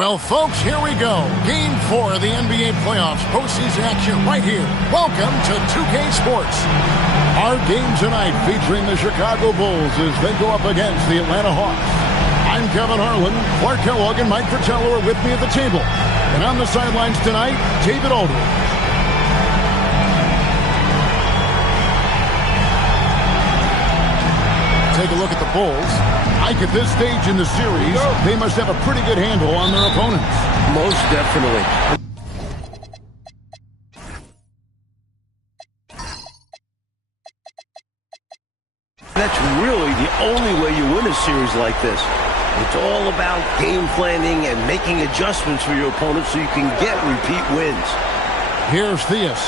Well, folks, here we go. Game 4 of the NBA playoffs. Postseason action right here. Welcome to 2K Sports. Our game tonight featuring the Chicago Bulls as they go up against the Atlanta Hawks. I'm Kevin Harlan. Clark Kellogg and Mike Fratello are with me at the table. And on the sidelines tonight, David Aldridge. Take a look at the Bulls. Ike, at this stage in the series, they must have a pretty good handle on their opponents. Most definitely. That's really the only way you win a series like this. It's all about game planning and making adjustments for your opponent so you can get repeat wins. Here's Theus.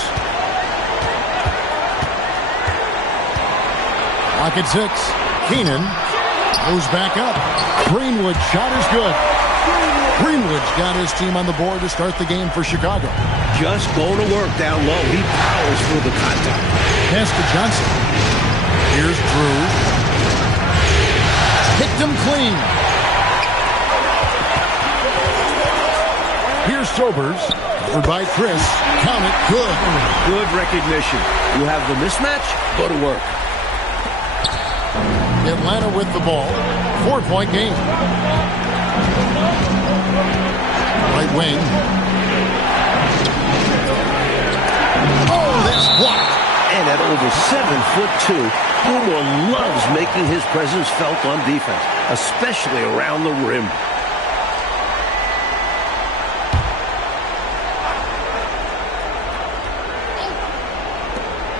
Lock at 6. Keenan goes back up. Greenwood's shot is good. Greenwood's got his team on the board to start the game for Chicago. Just going to work down low. He powers through the contact. Pass to Johnson. Here's Drew. Picked him clean. Here's Sobers. Covered by Chris. Count it. Good. Good recognition. You have the mismatch? Go to work. Atlanta with the ball. 4-point game. Right wing. Oh, that's blocked. And at over 7'2", Boomer loves making his presence felt on defense, especially around the rim.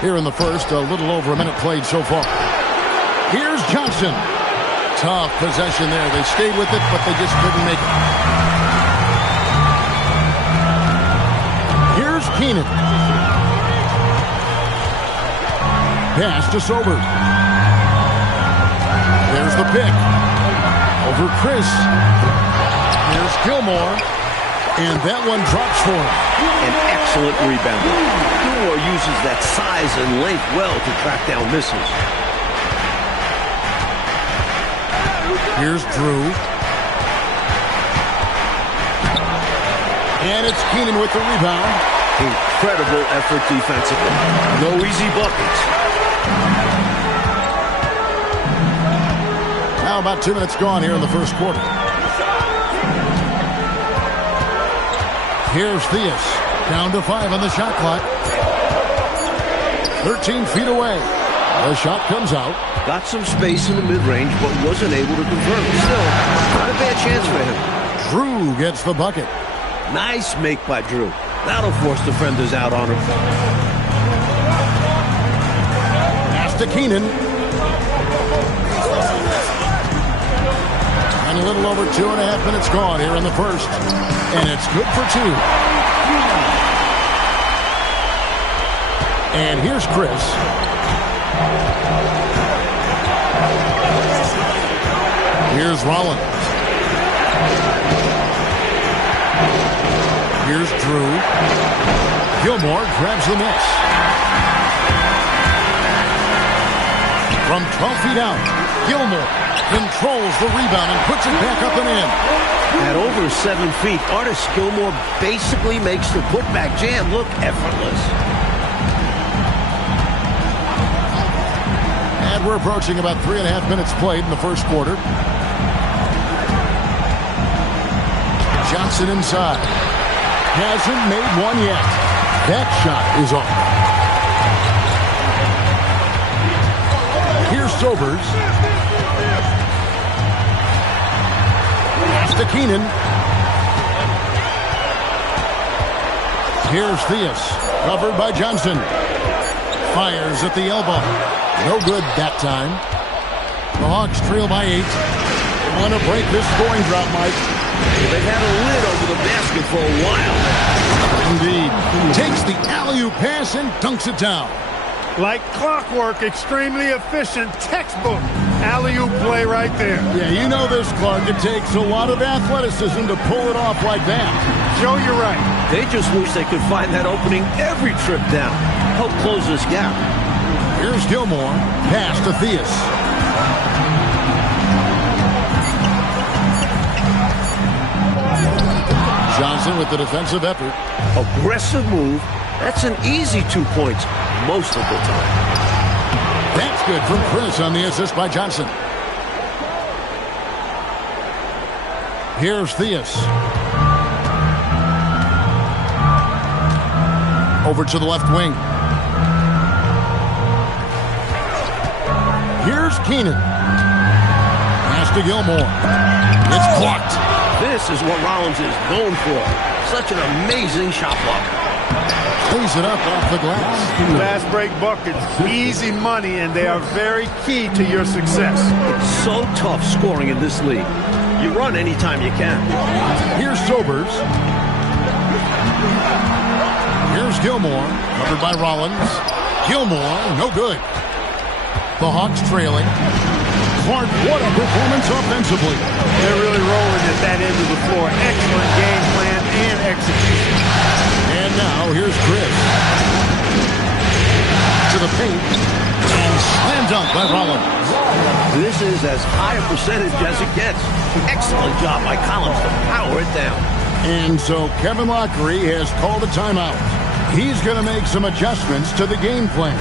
Here in the first, a little over a minute played so far. Here's Johnson. Tough possession there. They stayed with it, but they just couldn't make it. Here's Keenan. Pass to Sobers. There's the pick. Over Chris. Here's Gilmore. And that one drops for him. An excellent rebound. Gilmore uses that size and length well to track down misses. Here's Drew. And it's Keenan with the rebound. Incredible effort defensively. No easy buckets. Now about 2 minutes gone here in the first quarter. Here's Theus. Down to 5 on the shot clock. 13 feet away. The shot comes out. Got some space in the mid-range, but wasn't able to convert. Still, not a bad chance for him. Drew gets the bucket. Nice make by Drew. That'll force defenders out on him. Pass to Keenan. And a little over 2.5 minutes gone here in the first. And it's good for 2. And here's Chris. Here's Rollins. Here's Drew. Gilmore grabs the miss. From 12 feet out, Gilmore controls the rebound and puts it back up and in. At over 7 feet, Artis Gilmore basically makes the putback jam look effortless. And we're approaching about 3.5 minutes played in the first quarter. Johnson inside. Hasn't made one yet. That shot is off. Here's Sobers. Pass to Keenan. Here's Theus. Covered by Johnson. Fires at the elbow. No good that time. The Hawks trail by 8. Want to break this scoring drought, Mike. They've had a lid over the basket for a while now. Indeed. Takes the alley-oop pass and dunks it down. Like clockwork, extremely efficient, textbook alley-oop play right there. Yeah, you know this, Clark. It takes a lot of athleticism to pull it off like that. Joe, you're right. They just wish they could find that opening every trip down. Help close this gap. Here's Gilmore. Pass to Theus. the defensive effort. Aggressive move. That's an easy 2 points most of the time. That's good from Chris on the assist by Johnson. Here's Theus. Over to the left wing. Here's Keenan. Pass to Gilmore. It's blocked. This is what Rollins is known for. Such an amazing shot blocker. Plays it up off the glass. Fast break buckets, easy money, and they are very key to your success. It's so tough scoring in this league. You run anytime you can. Here's Sobers. Here's Gilmore, covered by Rollins. Gilmore, no good. The Hawks trailing. Clark, what a performance offensively. They're really rolling at that end of the floor. Excellent game plan and execution. And now, here's Chris. To the paint. And slam dunk by Rollins. This is as high a percentage as it gets. Excellent job by Collins to power it down. And so Kevin Lockery has called a timeout. He's going to make some adjustments to the game plan.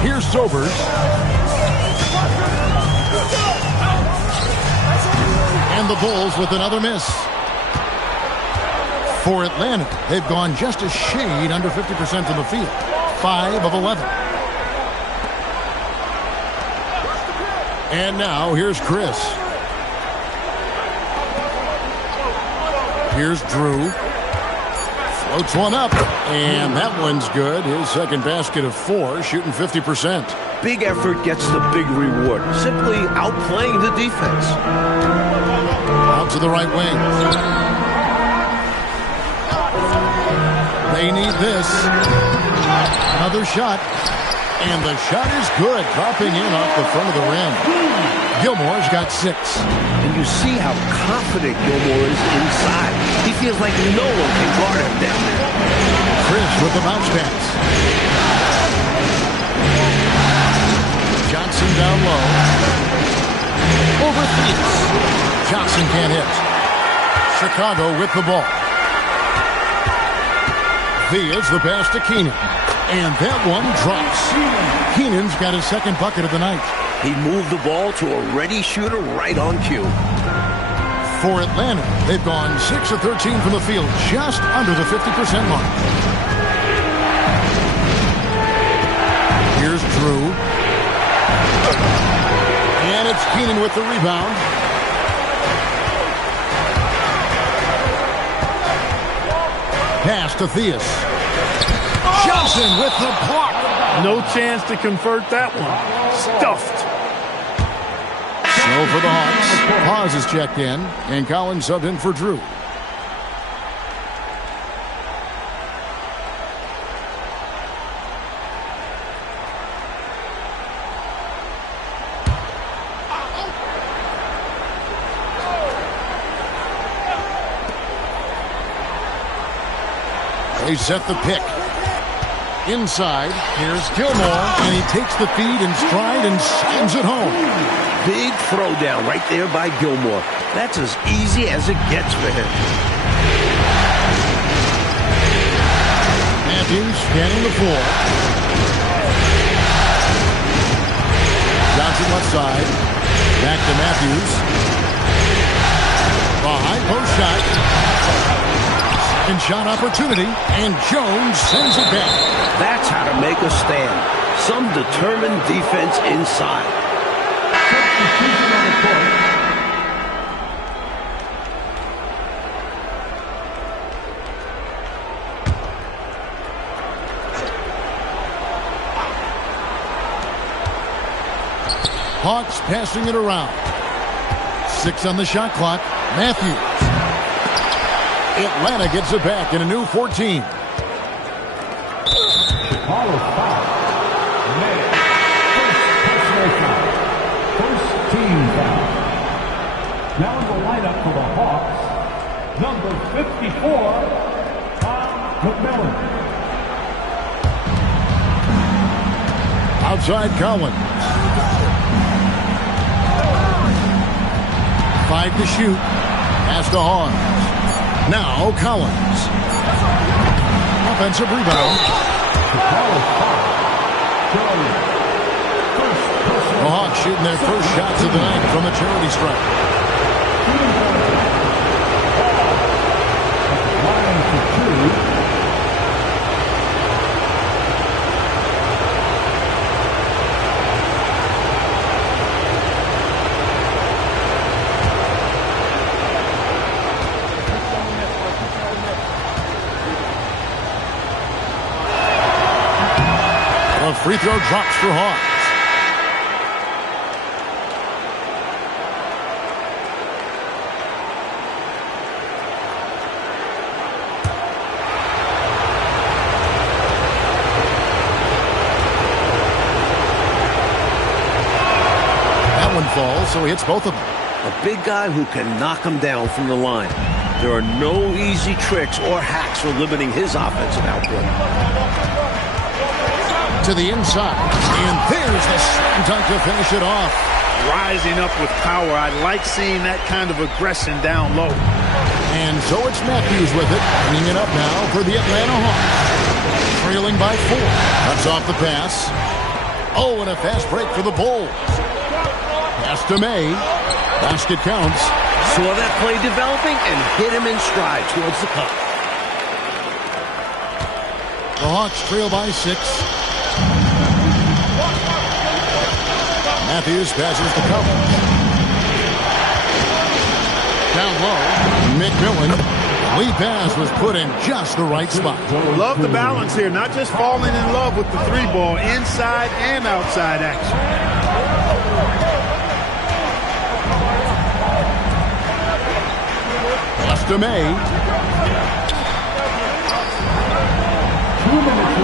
Here's Sobers. And the Bulls with another miss. For Atlanta, they've gone just a shade under 50% from the field. 5 of 11. And now, here's Chris. Here's Drew. Floats one up, and that one's good. His second basket of 4, shooting 50%. Big effort gets the big reward. Simply outplaying the defense. Out to the right wing. They need this. Another shot. And the shot is good. Dropping in off the front of the rim. Gilmore's got 6. And you see how confident Gilmore is inside. He feels like no one can guard him down there. Chris with the bounce pass. Johnson down low. Over Theus. Johnson can't hit. Chicago with the ball. Theus the pass to Keenan. And that one drops. Keenan's got his second bucket of the night. He moved the ball to a ready shooter right on cue. For Atlanta, they've gone 6 of 13 from the field, just under the 50% mark. Here's Drew. And it's Keenan with the rebound. Pass to Theus. Johnson with the block. No chance to convert that one. Stuffed. No for the Hawks. Pause is checked in, and Collins subbed in for Drew. They set the pick. Inside, here's Gilmore, and he takes the feed in stride and sends it home. Big throwdown right there by Gilmore. That's as easy as it gets for him. Matthews scanning the floor. Johnson left side. Back to Matthews. A high post shot. And shot opportunity, and Jones sends it back. That's how to make a stand. Some determined defense inside. Hawks passing it around. 6 on the shot clock. Matthews. Atlanta gets it back in a new 14. Follow foul. First team foul. Now in the lineup for the Hawks, number 54, McMillan. Outside Collins. 5 to shoot. Pass to Hawes. Now Collins. Offensive rebound. The Hawks shooting their first shots of the night from a charity stripe. Free throw drops for Hawks. That one falls, so he hits both of them. A big guy who can knock him down from the line. There are no easy tricks or hacks for limiting his offensive output. To the inside, and there's the slam dunk to finish it off. Rising up with power. I like seeing that kind of aggression down low. And so it's Matthews with it, bringing it up now for the Atlanta Hawks. Trailing by 4. Cuts off the pass. Oh, and a fast break for the Bulls. Pass to May. Basket counts. Saw that play developing and hit him in stride towards the cup. The Hawks trail by 6. Matthews passes to Collins. Down low, McMillan. Lead pass was put in just the right spot. Love the balance here. Not just falling in love with the 3-ball, inside and outside action. Pass to May.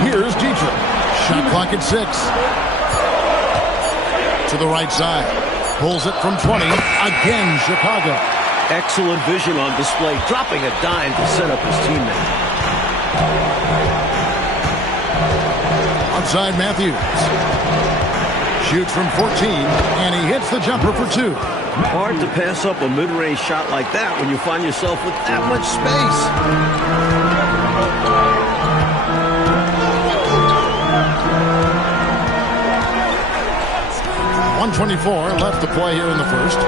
Here's Dietrich. Shot clock at 6. To the right side. Pulls it from 20. Again, Chicago. Excellent vision on display. Dropping a dime to set up his teammate. Outside Matthews. Shoots from 14. And he hits the jumper for 2. Hard to pass up a mid-range shot like that when you find yourself with that much space. 1:24 left to play here in the first.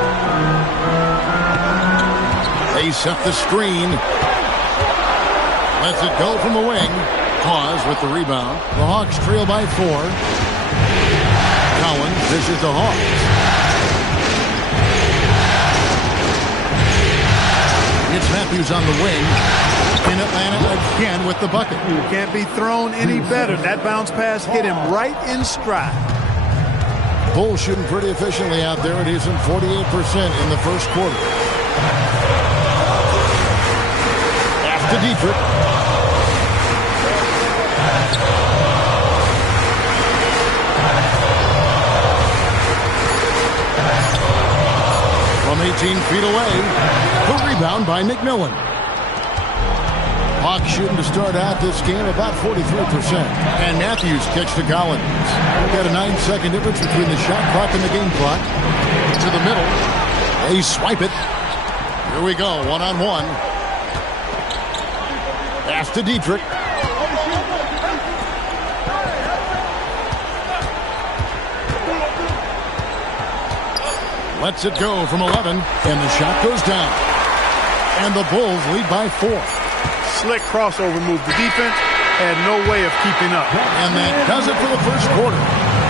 They set the screen. Lets it go from the wing. Pause with the rebound. The Hawks trail by 4. Collins dishes to Hawks. It's Matthews on the wing. In Atlanta again with the bucket. Can't be thrown any better. That bounce pass hit him right in stride. Bulls shooting pretty efficiently out there. It isn't 48% in the first quarter. After Dietrich. From 18 feet away, the rebound by McMillan. Hawks shooting to start out this game about 43%. And Matthews kicks to Collins. We've got a 9-second difference between the shot clock and the game clock. To the middle. They swipe it. Here we go, one-on-one. Pass to Dietrich. Lets it go from 11, and the shot goes down. And the Bulls lead by 4. Slick crossover move. The defense had no way of keeping up. And that does it for the first quarter.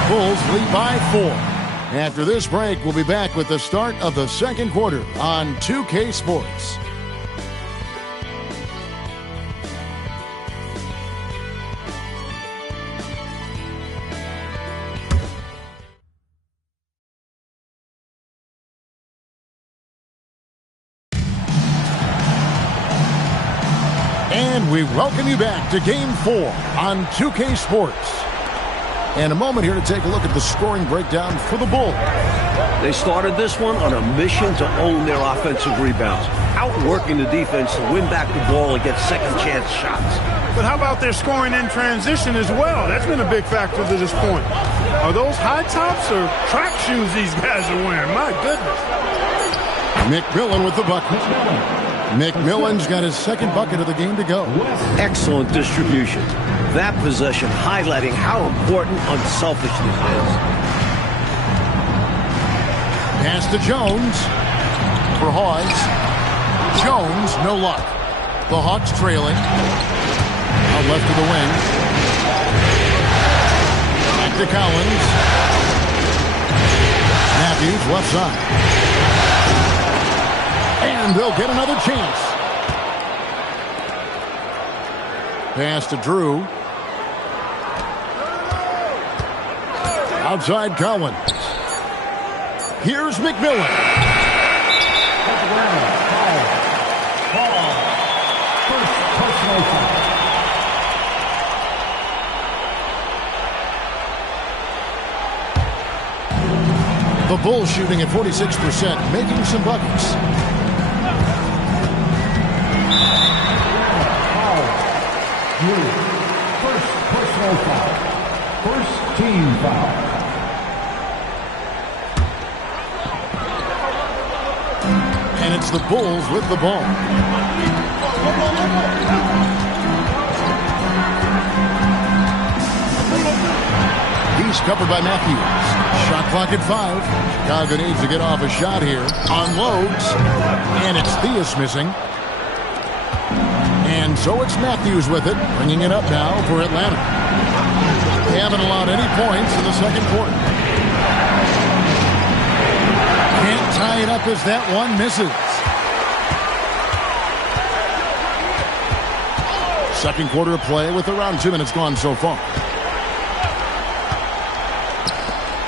Bulls lead by 4. After this break, we'll be back with the start of the second quarter on 2K Sports. And we welcome you back to Game 4 on 2K Sports. And a moment here to take a look at the scoring breakdown for the Bulls. They started this one on a mission to own their offensive rebounds, outworking the defense to win back the ball and get second-chance shots. But how about their scoring in transition as well? That's been a big factor to this point. Are those high tops or track shoes these guys are wearing? My goodness. McMillan with the bucket. McMillan's got his second bucket of the game to go. Excellent distribution. That possession highlighting how important unselfishness is. Pass to Jones for Hawes. Jones, no luck. The Hawks trailing. Out left of the wing. Back to Collins. Matthews, left side. And they'll get another chance. Pass to Drew. Outside Collins. Here's McMillan. The Bulls shooting at 46%, making some buckets. First personal foul. First team foul. And it's the Bulls with the ball. He's covered by Matthews. Shot clock at 5. Chicago needs to get off a shot here. Unloads. And it's Theus missing. And so it's Matthews with it, bringing it up now for Atlanta. They haven't allowed any points in the second quarter. Can't tie it up as that one misses. Second quarter of play with around 2 minutes gone so far.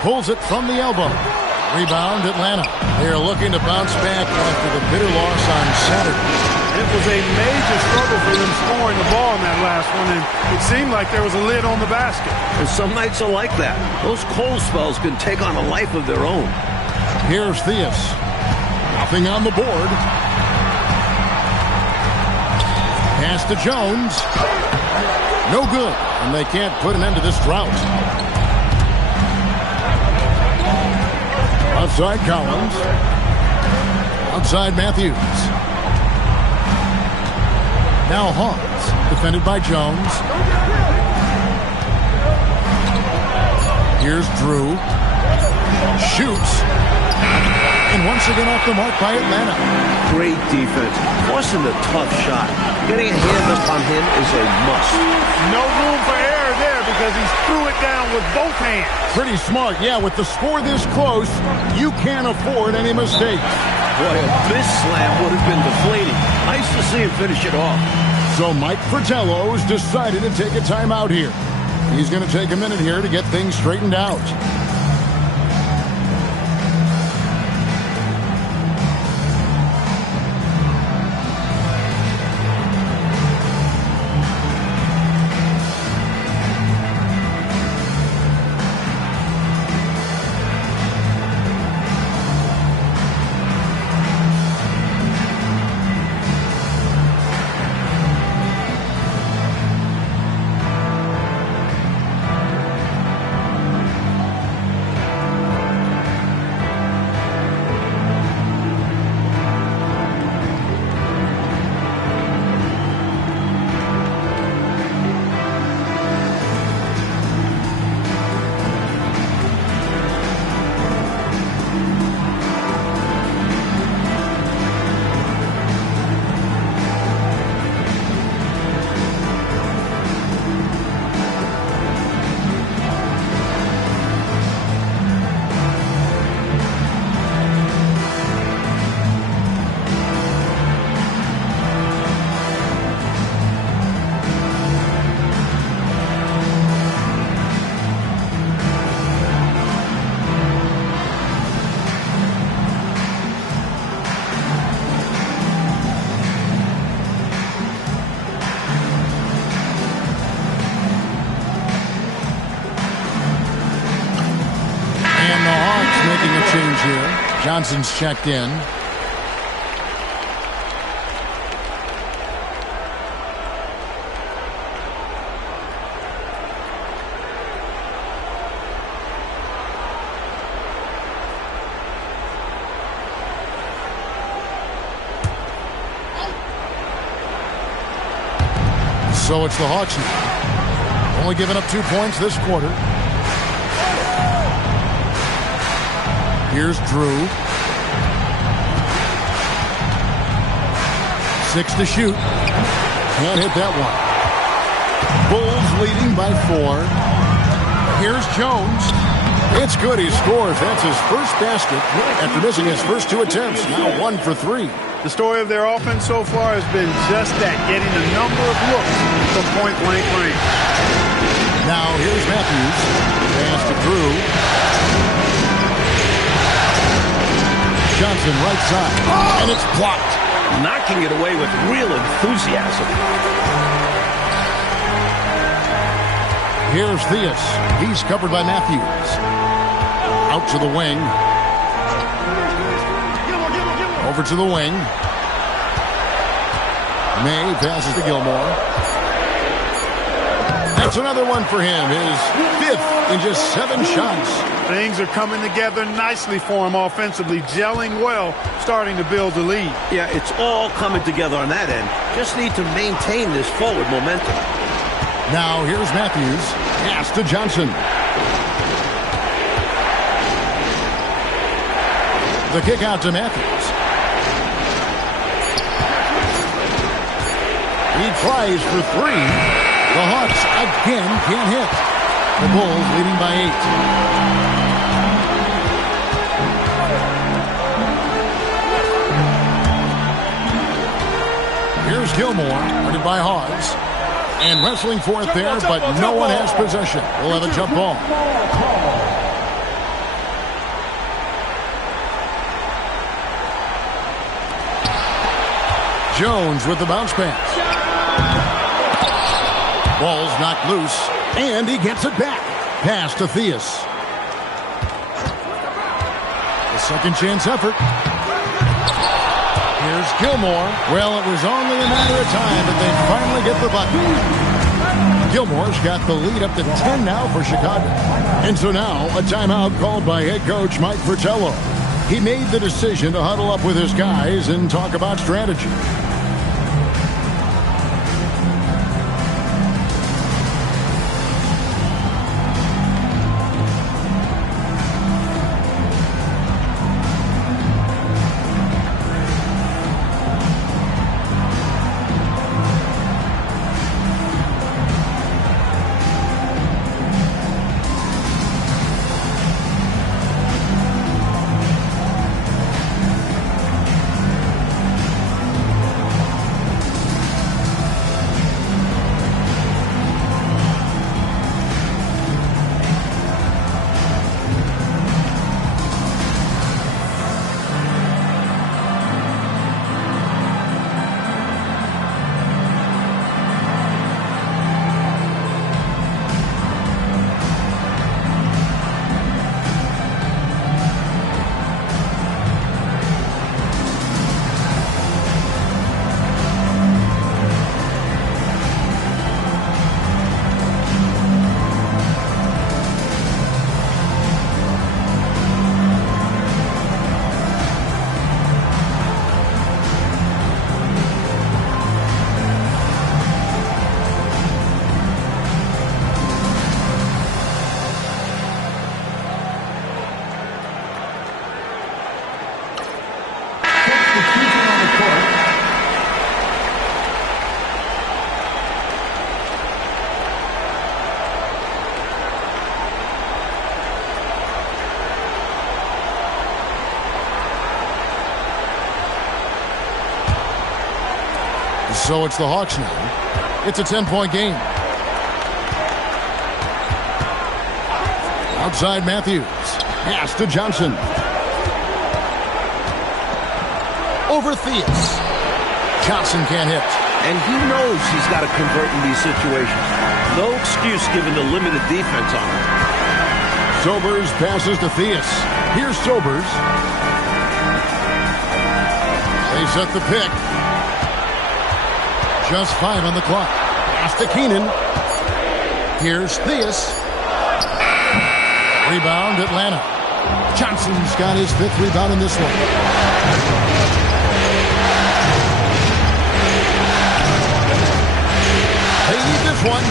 Pulls it from the elbow. Rebound Atlanta. They are looking to bounce back after the bitter loss on Saturday. It was a major struggle for them scoring the ball in that last one, and it seemed like there was a lid on the basket. And some nights are like that. Those cold spells can take on a life of their own. Here's Theus. Nothing on the board. Pass to Jones. No good, and they can't put an end to this drought. Outside Collins. Outside Matthews. Now Hawes, defended by Jones. Here's Drew. Shoots. And once again off the mark by Atlanta. Great defense. Forcing a tough shot. Getting a hand up on him is a must. No room for error there because he threw it down with both hands. Pretty smart. Yeah, with the score this close, you can't afford any mistakes. Boy, a miss slam would have been deflating. Nice to see him finish it off. So Mike Fratello's decided to take a timeout here. He's going to take a minute here to get things straightened out. And the Hawks making a change here. Johnson's checked in. So it's the Hawks now. Only giving up 2 points this quarter. Here's Drew. 6 to shoot. Can't hit that one. Bulls leading by 4. Here's Jones. It's good. He scores. That's his first basket after missing his first 2 attempts. Now 1 for 3. The story of their offense so far has been just that, getting a number of looks from point-blank range. Now here's Matthews. Pass to Drew. Johnson right side. And it's blocked. Knocking it away with real enthusiasm. Here's Theus. He's covered by Matthews. Out to the wing. Over to the wing. May passes to Gilmore. That's another one for him. His 5th in just 7 shots. Things are coming together nicely for him offensively, gelling well, starting to build the lead. Yeah, it's all coming together on that end. Just need to maintain this forward momentum. Now here's Matthews. Pass to Johnson. The kick out to Matthews. He tries for 3. The Hawks again can't hit. The Bulls leading by 8. Here's Gilmore, guarded by Hawes. And wrestling for it there, but no one has possession. We'll have a jump ball. Jones with the bounce pass. Ball's knocked loose, and he gets it back. Pass to Theus. The second chance effort. Here's Gilmore. Well, it was only a matter of time, but they finally get the bucket. Gilmore's got the lead up to 10 now for Chicago. And so now, a timeout called by head coach Mike Fratello. He made the decision to huddle up with his guys and talk about strategy. So it's the Hawks now. It's a 10-point game. Outside Matthews. Pass to Johnson. Over Theus. Johnson can't hit. And he knows he's got to convert in these situations. No excuse given the limited defense on him. Sobers passes to Theus. Here's Sobers. They set the pick. Just 5 on the clock. Pass to Keenan. Here's Theus. Rebound, Atlanta. Johnson's got his 5th rebound in this one. They need this one.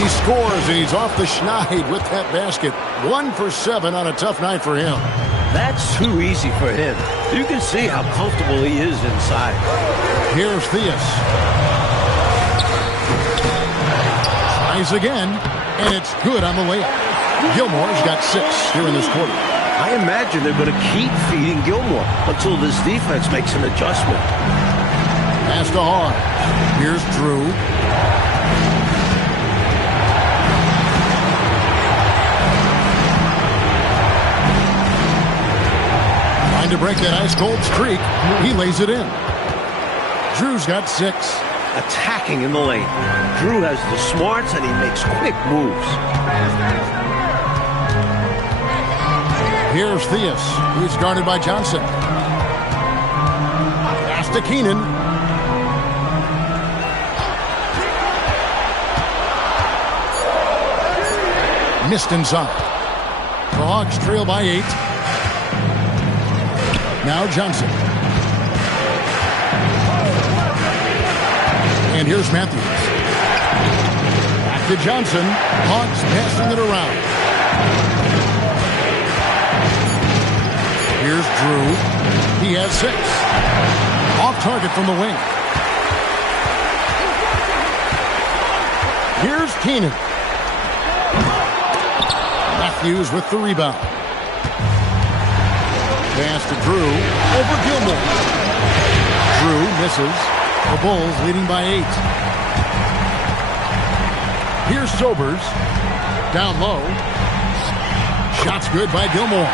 He scores, and he's off the schneid with that basket. 1 for 7 on a tough night for him. That's too easy for him. You can see how comfortable he is inside. Here's Theus. Tries again, and it's good on the layup. Gilmore's got 6 here in this quarter. I imagine they're going to keep feeding Gilmore until this defense makes an adjustment. Pass to Hart. Here's Drew. Trying to break that ice-cold streak. He lays it in. Drew's got 6. Attacking in the lane. Drew has the smarts and he makes quick moves. Here's Theus. He's guarded by Johnson. Pass to Keenan. Missed inside. The Hawks trail by 8. Now Johnson. And here's Matthews. Back to Johnson. Hawks passing it around. Here's Drew. He has 6. Off target from the wing. Here's Keenan. Matthews with the rebound. Pass to Drew. Over Gilmore. Drew misses. The Bulls leading by 8. Here's Sobers. Down low. Shot's good by Gilmore.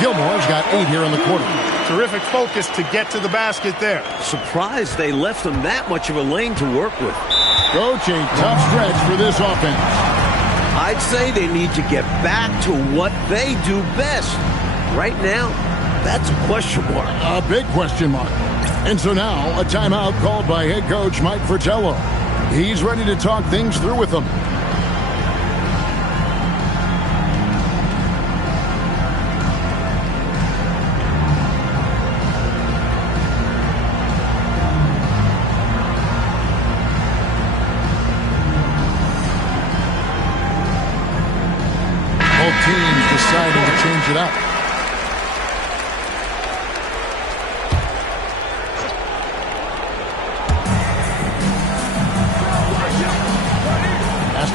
Gilmore's got 8 here in the quarter. Terrific focus to get to the basket there. Surprised they left him that much of a lane to work with. Coach, a tough stretch for this offense. I'd say they need to get back to what they do best. Right now, that's a question mark. A big question mark. And so now, a timeout called by head coach Mike Fratello. He's ready to talk things through with them. Both teams deciding to change it up.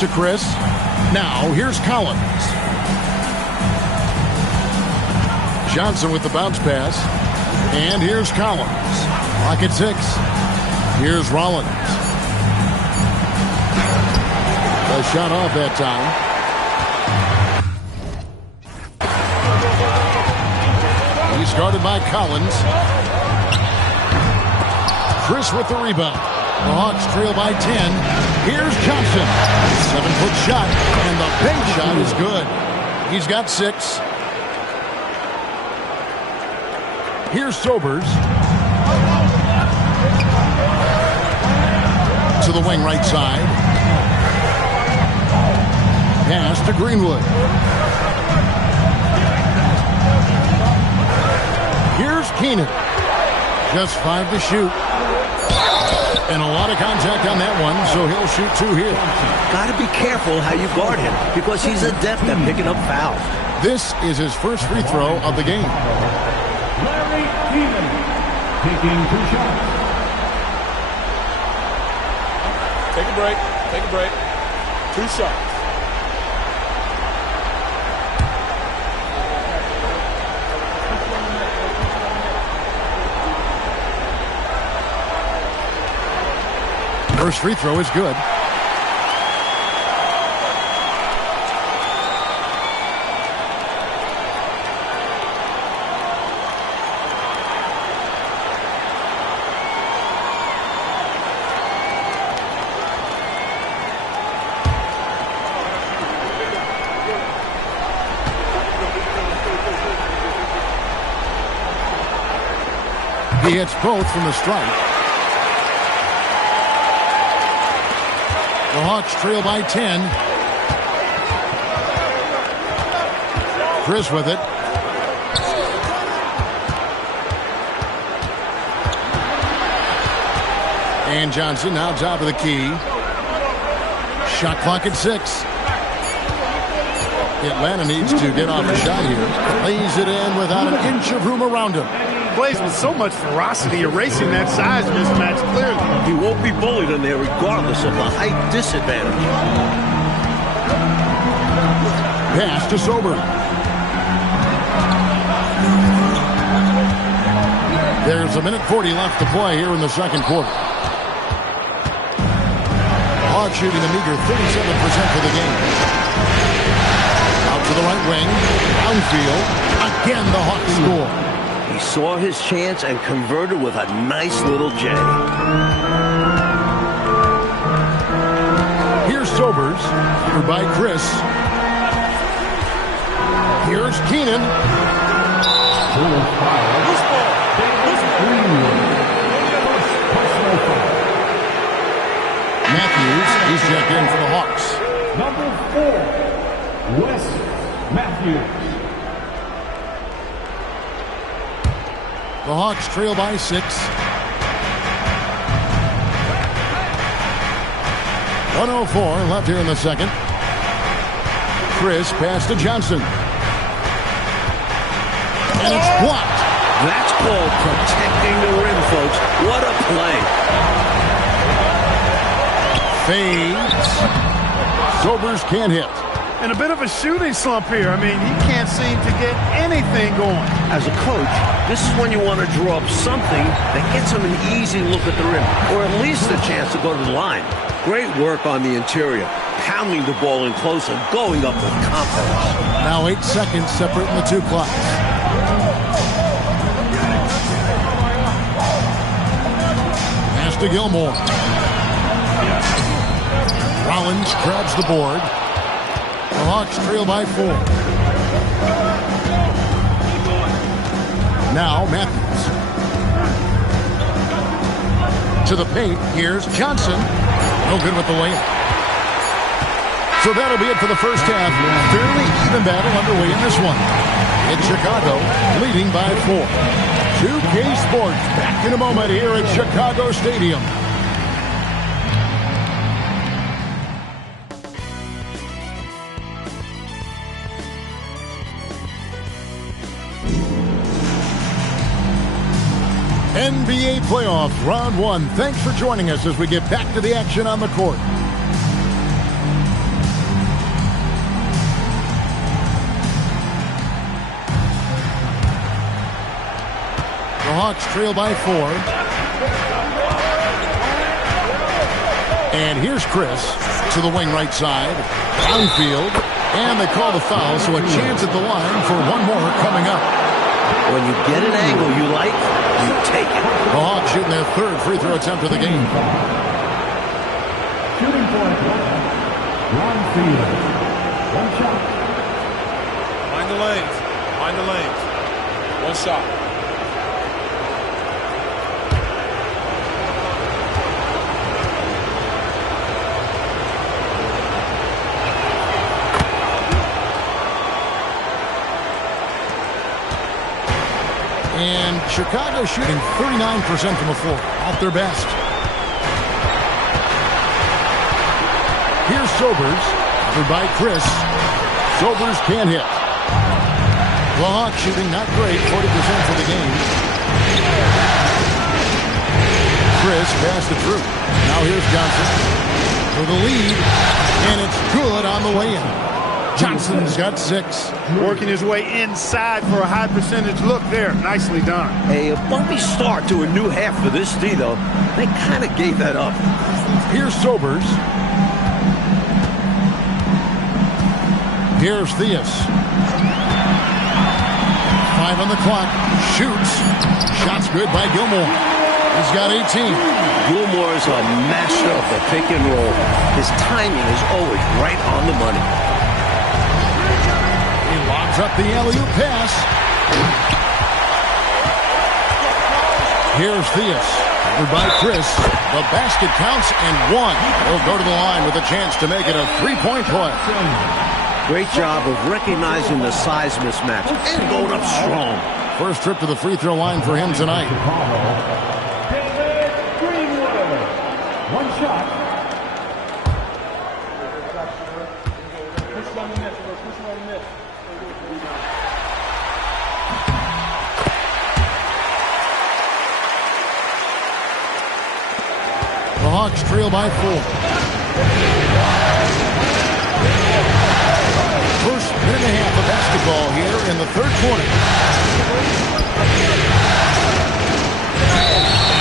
To Chris. Now here's Collins. Johnson with the bounce pass. And here's Collins. Clock at 6. Here's Rollins. A shot off that time. He's guarded by Collins. Chris with the rebound. The Hawks trail by 10. Here's Johnson. 7-foot shot, and the bank shot is good. He's got 6. Here's Sobers. To the wing right side. Pass to Greenwood. Here's Keenan. Just 5 to shoot. And a lot of contact on that one, so he'll shoot 2 here. Got to be careful how you guard him because he's adept at picking up fouls. This is his first free throw of the game. Larry Keeman taking 2 shots. Take a break. Take a break. 2 shots. First free throw is good. He hits both from the strike. The Hawks trail by 10. Chris with it. And Johnson now top of the key. Shot clock at 6. Atlanta needs to get off the shot here. Lays it in without an inch of room around him. Plays with so much ferocity, erasing that size mismatch clearly. He won't be bullied in there regardless of the height disadvantage. Pass to Sober. There's 1:40 left to play here in the second quarter. Hawks shooting a meager 37% for the game. Out to the right wing. Downfield. Again, the Hawks score. He saw his chance and converted with a nice little J. Here's Sobers. Here by Chris. Here's Keenan. Matthews is checked in for the Hawks. Number 4, Wes Matthews. The Hawks trail by 6. 1:04 left here in the second. Chris pass to Johnson. And it's blocked. That's called protecting the rim, folks. What a play. Fades. Sobers can't hit. And a bit of a shooting slump here. I mean, he can't seem to get anything going. As a coach, this is when you want to draw up something that gets him an easy look at the rim, or at least a chance to go to the line. Great work on the interior, pounding the ball in close and going up with confidence. Now 8 seconds separating the two clocks. Pass to Gilmore. Rollins grabs the board. The Hawks trail by 4. Now Matthews. To the paint. Here's Johnson. No good with the layup. So that'll be it for the first half. Fairly even battle underway in this one. It's Chicago leading by 4. 2K Sports back in a moment here at Chicago Stadium. NBA playoffs, round 1. Thanks for joining us as we get back to the action on the court. The Hawks trail by 4. And here's Chris to the wing right side. Downfield. And they call the foul, so a chance at the line for one more coming up. When you get an angle you like, you take it. The Hawks shooting their 3rd free throw attempt of the game. Shooting for Atlanta, Ron Field. One shot. Mind the lanes. Mind the lanes. One shot. And Chicago shooting 39% from the floor, off their best. Here's Sobers, covered by Chris. Sobers can't hit. The Hawks shooting not great, 40% for the game. Chris passed it through. Now here's Johnson for the lead, and it's good on the way-in. Johnson's got 6. Working his way inside for a high percentage look there. Nicely done. A bumpy start to a new half for this D, though. They kind of gave that up. Here's Sobers. Here's Theus. 5 on the clock. Shoots. Shot's good by Gilmore. He's got 18. Gilmore is a master of the pick and roll. His timing is always right on the money. Up the alley-oop pass. Here's Theus. Covered by Chris. The basket counts and one. He'll go to the line with a chance to make it a 3-point play. Great job of recognizing the size mismatch and going up strong. First trip to the free throw line for him tonight. David Greenwood. One shot. The Hawks trail by 4. First minute and a half of basketball here in the third quarter.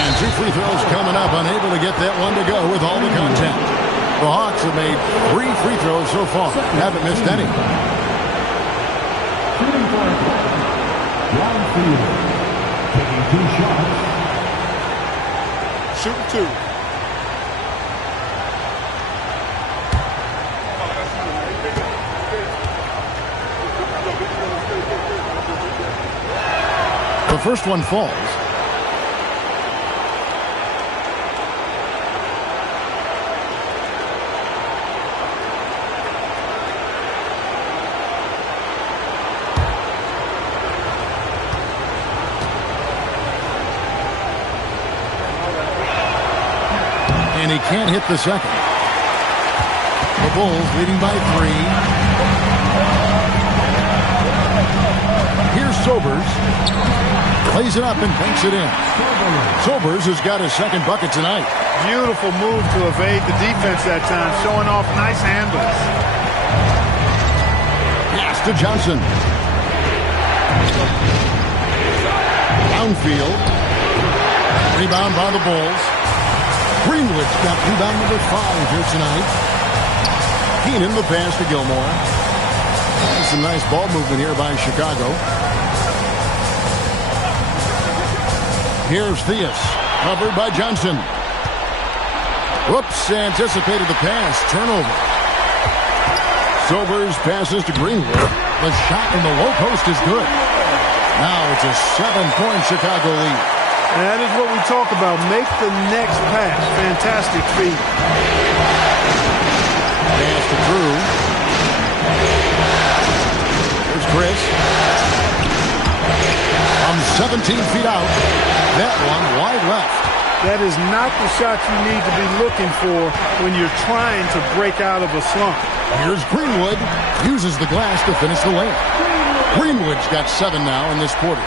And 2 free throws coming up, unable to get that one to go with all the contact. The Hawks have made 3 free throws so far, haven't missed any. Shooting for it. Downfield. Taking 2 shots. Shooting 2. The first one falls. And he can't hit the second. The Bulls leading by 3. Here's Sobers. Plays it up and banks it in. Sobers has got his second bucket tonight. Beautiful move to evade the defense that time, showing off nice handles. Pass to Johnson. Downfield. Rebound by the Bulls. Greenwood's got rebound number 5 here tonight. Keenan the pass to Gilmore. Some nice ball movement here by Chicago. Here's Theus, covered by Johnson. Whoops, anticipated the pass. Turnover. Sobers passes to Greenwood. The shot in the low post is good. Now it's a 7-point Chicago lead. That is what we talk about. Make the next pass. Fantastic feat. Pass to Drew. Here's Chris. From 17 feet out. That one wide left. That is not the shot you need to be looking for when you're trying to break out of a slump. Here's Greenwood. Uses the glass to finish the layup. Greenwood's got 7 now in this quarter.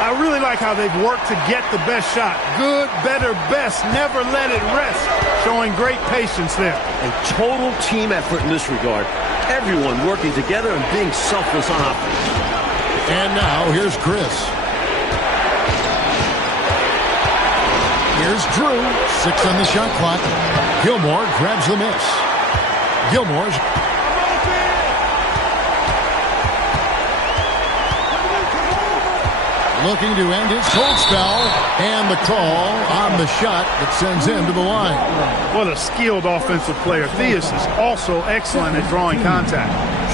I really like how they've worked to get the best shot. Good, better, best. Never let it rest. Showing great patience there. A total team effort in this regard. Everyone working together and being selfless on offense. And now here's Chris. Here's Drew. 6 on the shot clock. Gilmore grabs the miss. Gilmore's looking to end his cold spell. And the call on the shot that sends him to the line. What a skilled offensive player. Theus is also excellent at drawing contact.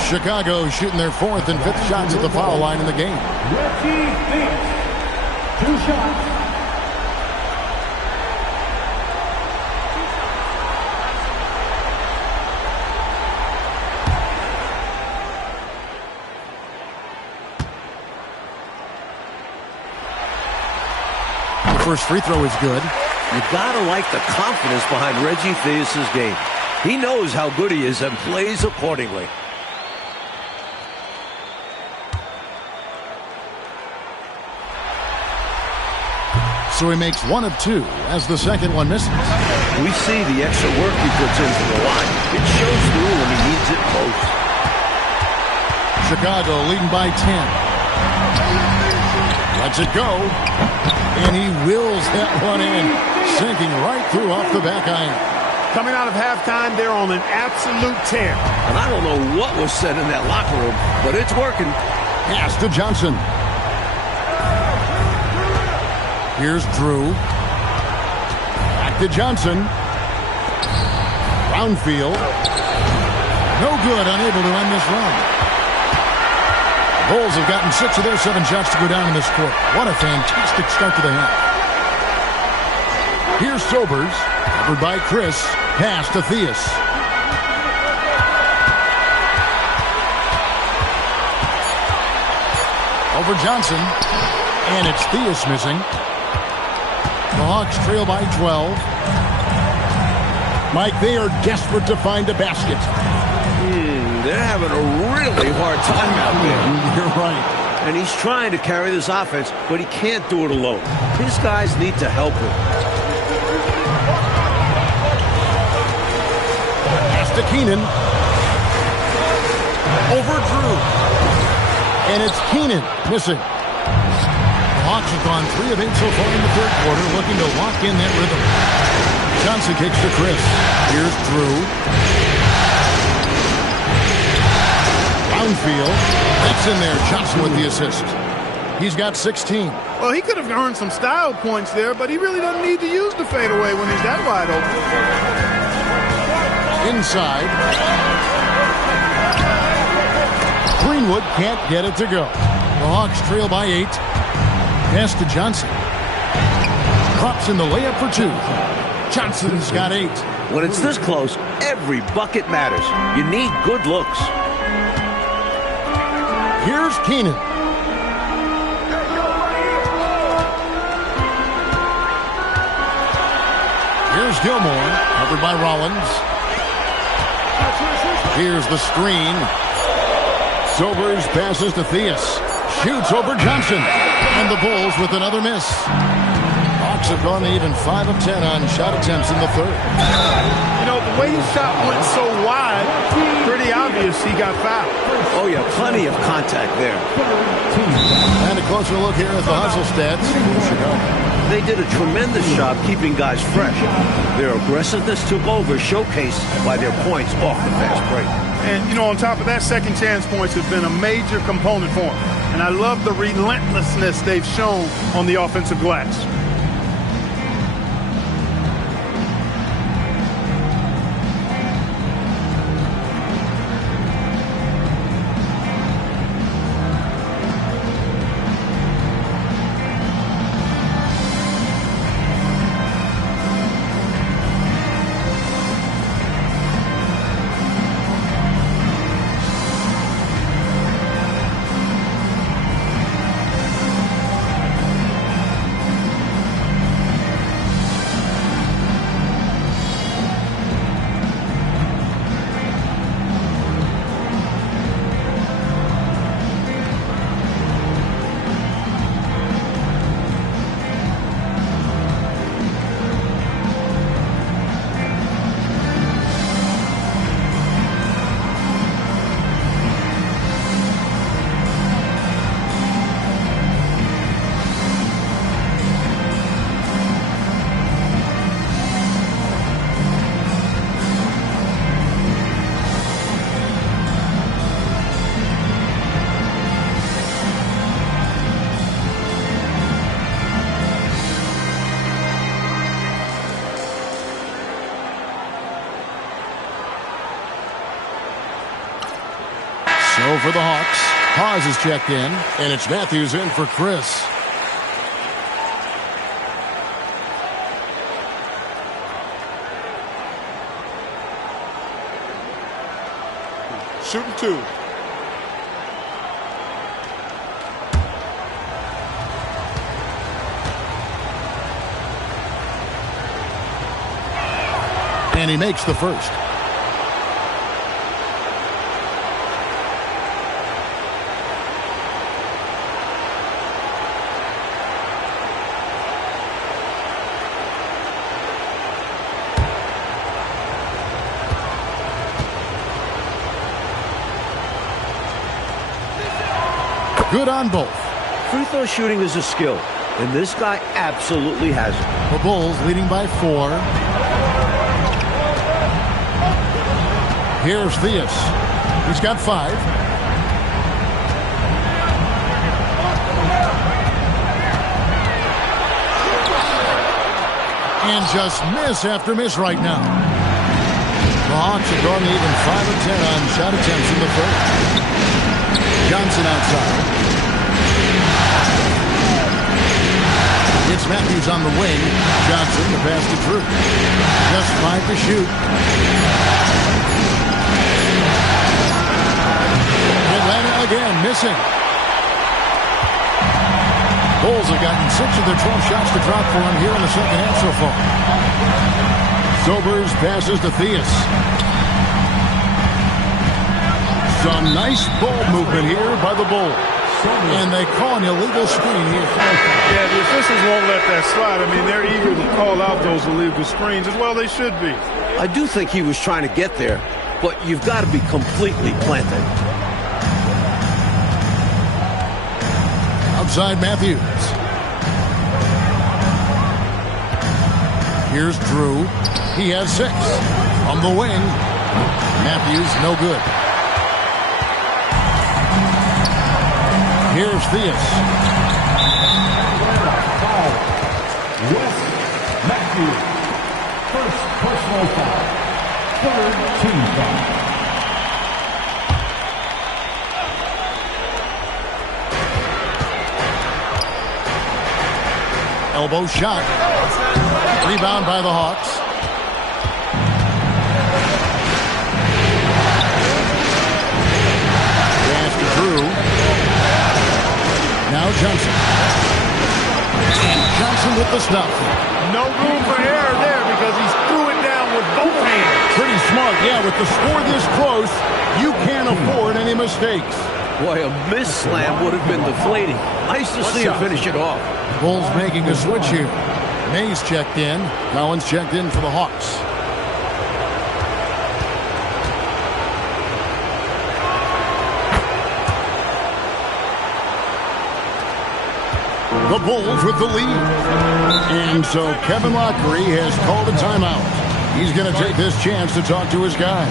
Chicago shooting their 4th and 5th shots at the foul line in the game. Reggie Theus. 2 shots. First free throw is good. You gotta like the confidence behind Reggie Theus' game. He knows how good he is and plays accordingly. So he makes 1 of 2 as the second one misses. We see the extra work he puts into the line. It shows through when he needs it most. Chicago leading by 10. Lets it go. And he wills that one in, sinking right through off the back iron. Coming out of halftime, they're on an absolute tear. And I don't know what was said in that locker room, but it's working. Pass to Johnson. Here's Drew. Back to Johnson. Brownfield. No good, unable to end this run. Bulls have gotten 6 of their 7 shots to go down in this quarter. What a fantastic start to the half. Here's Sobers, covered by Chris, pass to Theus. Over Johnson, and it's Theus missing. The Hawks trail by 12. Mike, they are desperate to find a basket. They're having a really hard time out there. You're right. And he's trying to carry this offense, but he can't do it alone. His guys need to help him. Pass to Keenan. Over Drew. And it's Keenan missing. The Hawks have gone 3 of 8 so far in the third quarter, looking to lock in that rhythm. Johnson kicks to Chris. Here's Drew. Downfield. That's in there. Johnson with the assist. He's got 16. Well, he could have earned some style points there, but he really doesn't need to use the fadeaway when he's that wide open. Inside. Greenwood can't get it to go. The Hawks trail by 8. Pass to Johnson. Drops in the layup for 2. Johnson's got 8. When it's this close, every bucket matters. You need good looks. Here's Keenan. Here's Gilmore, covered by Rollins. Here's the screen. Sobers passes to Theus. Shoots over Johnson. And the Bulls with another miss. Hawks have gone to even 5 of 10 on shot attempts in the third. You know, the way his shot went so wide, pretty obvious he got fouled. Oh, yeah, plenty of contact there. And a closer look here at the hustle stats. They did a tremendous job keeping guys fresh. Their aggressiveness took over, showcased by their points off the fast break. And, you know, on top of that, second chance points have been a major component for them. And I love the relentlessness they've shown on the offensive glass. So for the Hawks, Haas is checked in, and it's Matthews in for Chris. Shooting 2. And he makes the first. Good on both. Free throw shooting is a skill, and this guy absolutely has it. The Bulls leading by 4. Here's Theus. He's got 5. And just miss after miss right now. The Hawks have gone even 5 of 10 on shot attempts in the first. Johnson outside. It's Matthews on the wing. Johnson, the pass to Drew. Just 5 to shoot. Atlanta again, missing. Bulls have gotten 6 of their 12 shots to drop for him here in the second half so far. Sobers passes to Theus. Some nice ball movement here by the Bulls. And they call an illegal screen here. Yeah, the officials won't let that slide. I mean, they're eager to call out those illegal screens as well. They should be. I do think he was trying to get there, but you've got to be completely planted. Outside Matthews. Here's Drew. He has 6. On the wing. Matthews, no good. Here's Theus. Wes Matthews. First personal foul. Third team foul. Elbow shot. Rebound by the Hawks. Pass to Drew. Now Johnson. And Johnson with the stuff. No room for error there because he threw it down with both hands. Pretty smart. Yeah, with the score this close, you can't afford any mistakes. Boy, a miss slam would have been deflating. Nice to see him finish it off. Bulls making a switch here. Mays checked in. Collins checked in for the Hawks. The Bulls with the lead. And so Kevin Lockery has called a timeout. He's going to take this chance to talk to his guy.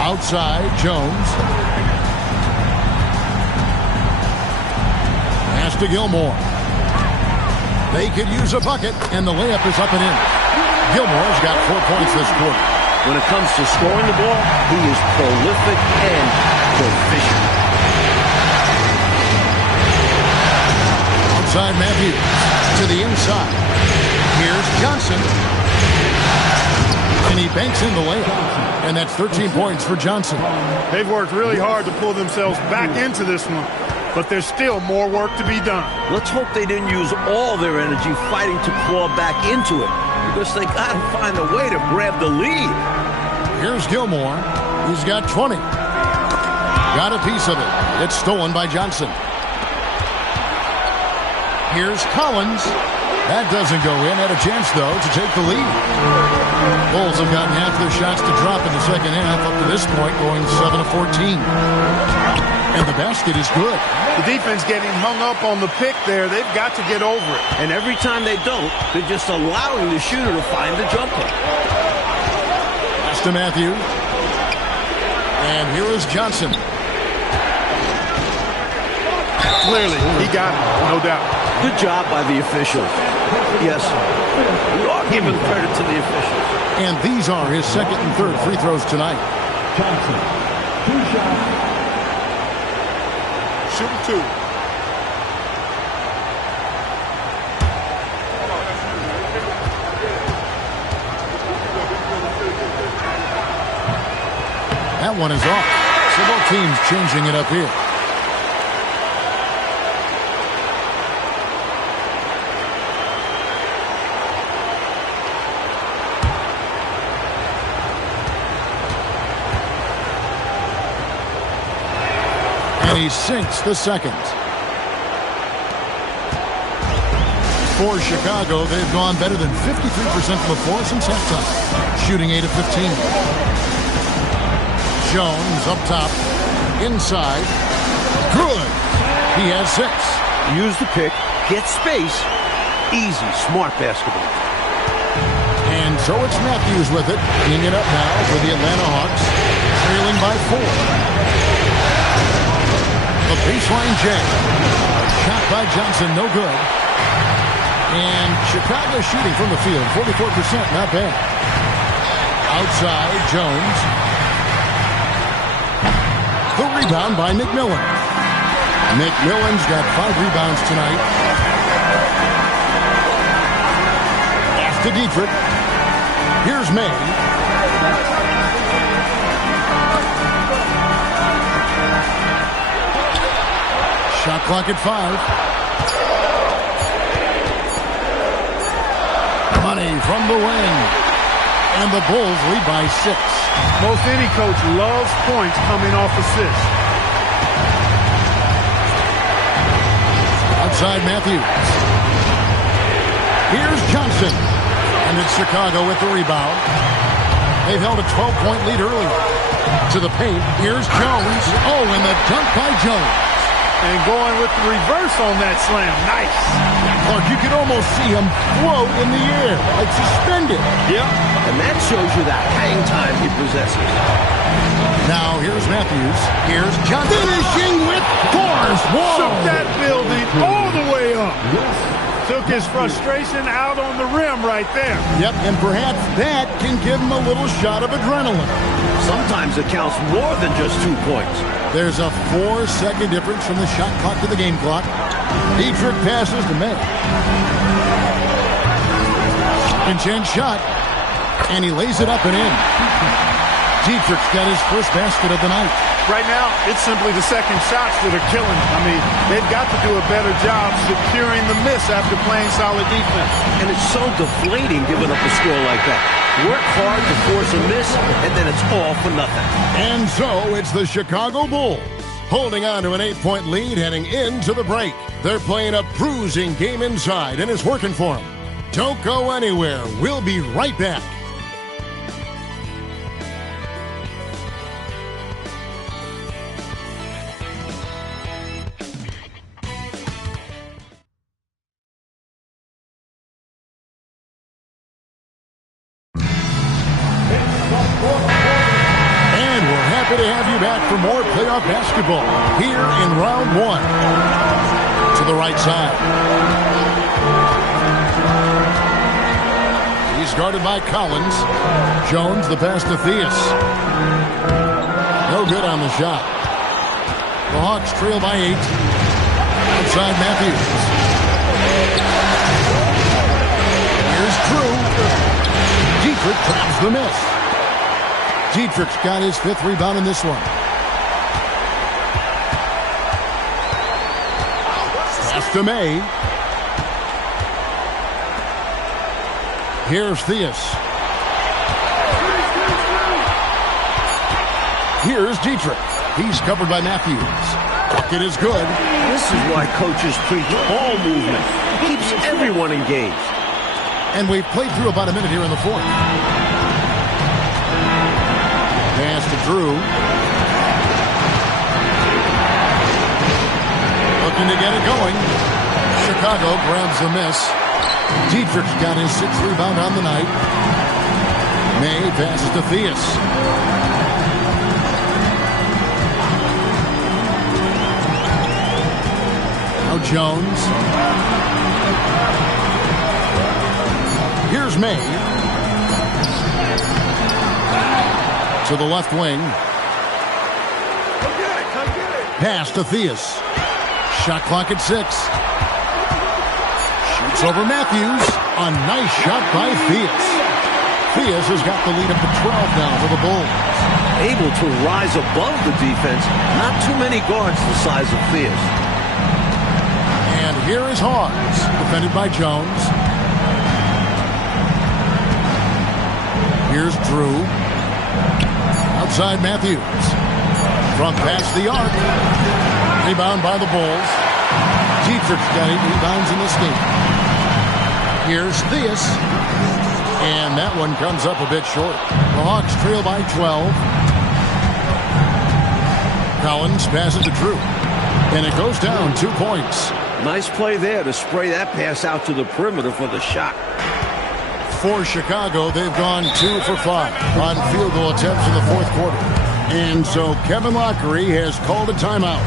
Outside, Jones. Pass to Gilmore. They could use a bucket, and the layup is up and in. Gilmore's got 4 points this quarter. When it comes to scoring the ball, he is prolific and proficient. Outside Matthews to the inside. Here's Johnson. And he banks in the layup. And that's 13 points for Johnson. They've worked really hard to pull themselves back into this one, but there's still more work to be done. Let's hope they didn't use all their energy fighting to claw back into it. because they got to find a way to grab the lead. Here's Gilmore. He's got 20. Got a piece of it. It's stolen by Johnson. Here's Collins. That doesn't go in. Had a chance, though, to take the lead. Bulls have gotten half their shots to drop in the second half up to this point, going 7 of 14. And the basket is good. The defense getting hung up on the pick there. They've got to get over it. And every time they don't, they're just allowing the shooter to find the jumper. Pass to Matthew. And here is Johnson. Clearly, he got it, no doubt. Good job by the officials. Yes, we are giving credit to the officials. And these are his second and third free throws tonight. Johnson, 2 shots. Shooting 2. That one is off. So both teams changing it up here. And he sinks the second. For Chicago, they've gone better than 53% from the floor since halftime, shooting 8 of 15. Jones up top, inside, good. He has 6. Use the pick, get space, easy, smart basketball. And so it's Matthews with it, bringing it up now for the Atlanta Hawks, trailing by 4. The baseline J. Shot by Johnson, no good. And Chicago shooting from the field, 44%, not bad. Outside, Jones. The rebound by McMillan. McMillan's got 5 rebounds tonight. Pass to Dietrich. Here's May. Shot clock at 5. Money from the wing. And the Bulls lead by 6. Most any coach loves points coming off assists. Outside Matthews. Here's Johnson. And it's Chicago with the rebound. They've held a 12-point lead earlier. To the paint. Here's Jones. Oh, and the dunk by Jones. And going with the reverse on that slam. Nice. Clark, you could almost see him float in the air, like suspended. Yep. And that shows you that hang time he possesses. Now, here's Matthews. Here's Johnson. Finishing with force. Whoa. Shook that building all the way up. Took his frustration out on the rim right there. Yep, and perhaps that can give him a little shot of adrenaline. Sometimes it counts more than just 2 points. There's a 4-second difference from the shot clock to the game clock. Dietrich passes to May. Chance shot, and he lays it up and in. Dietrich's got his first basket of the night. Right now, it's simply the second shots that are killing him. I mean, they've got to do a better job securing the miss after playing solid defense. And it's so deflating giving up a score like that. Work hard to force a miss, and then it's all for nothing. And so it's the Chicago Bulls holding on to an 8-point lead heading into the break. They're playing a bruising game inside, and it's working for them. Don't go anywhere. We'll be right back. To have you back for more playoff basketball here in round 1. To the right side. He's guarded by Collins. Jones, the pass to Theus. No good on the shot. The Hawks trail by 8. Outside Matthews. Here's Drew. Dietrich traps the miss. Dietrich's got his 5th rebound in this one. Pass to May. Here's Theus. Here's Dietrich. He's covered by Matthews. Bucket is good. This is why coaches preach ball movement. It keeps everyone engaged. And we've played through about a minute here in the fourth. Pass to Drew. Looking to get it going. Chicago grabs the miss. Dietrich's got his 6th rebound on the night. May passes to Theus. Now Jones. Here's May. To the left wing. Come get it, come get it. Pass to Theus. Shot clock at 6. Shoots over Matthews. A nice shot by Theus. Theus has got the lead up to 12 now for the Bulls. Able to rise above the defense. Not too many guards the size of Theus. And here is Hawes, defended by Jones. Here's Drew. Outside Matthews. Front past the arc. Rebound by the Bulls. Dietrich's got 8 rebounds in this game. Here's Theus. And that one comes up a bit short. The Hawks trail by 12. Collins passes to Drew. And it goes down 2 points. Nice play there to spray that pass out to the perimeter for the shot. For Chicago, they've gone 2 for 5 on field goal attempts in the fourth quarter. And so Kevin Lockery has called a timeout.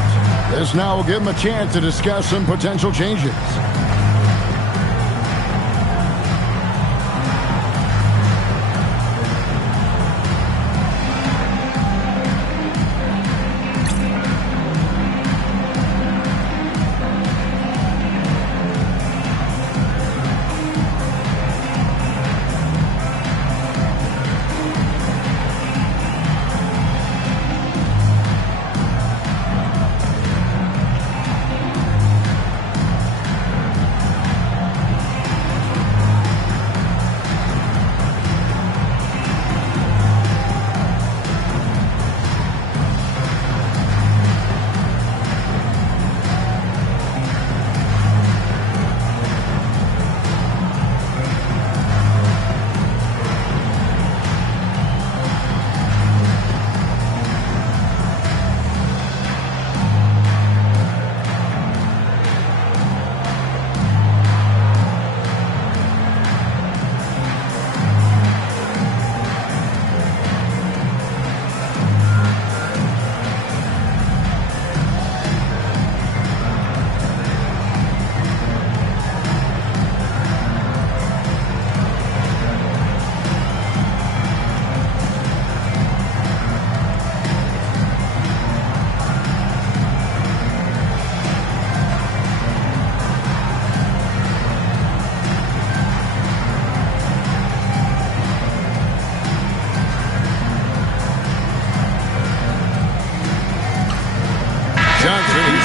This now will give him a chance to discuss some potential changes.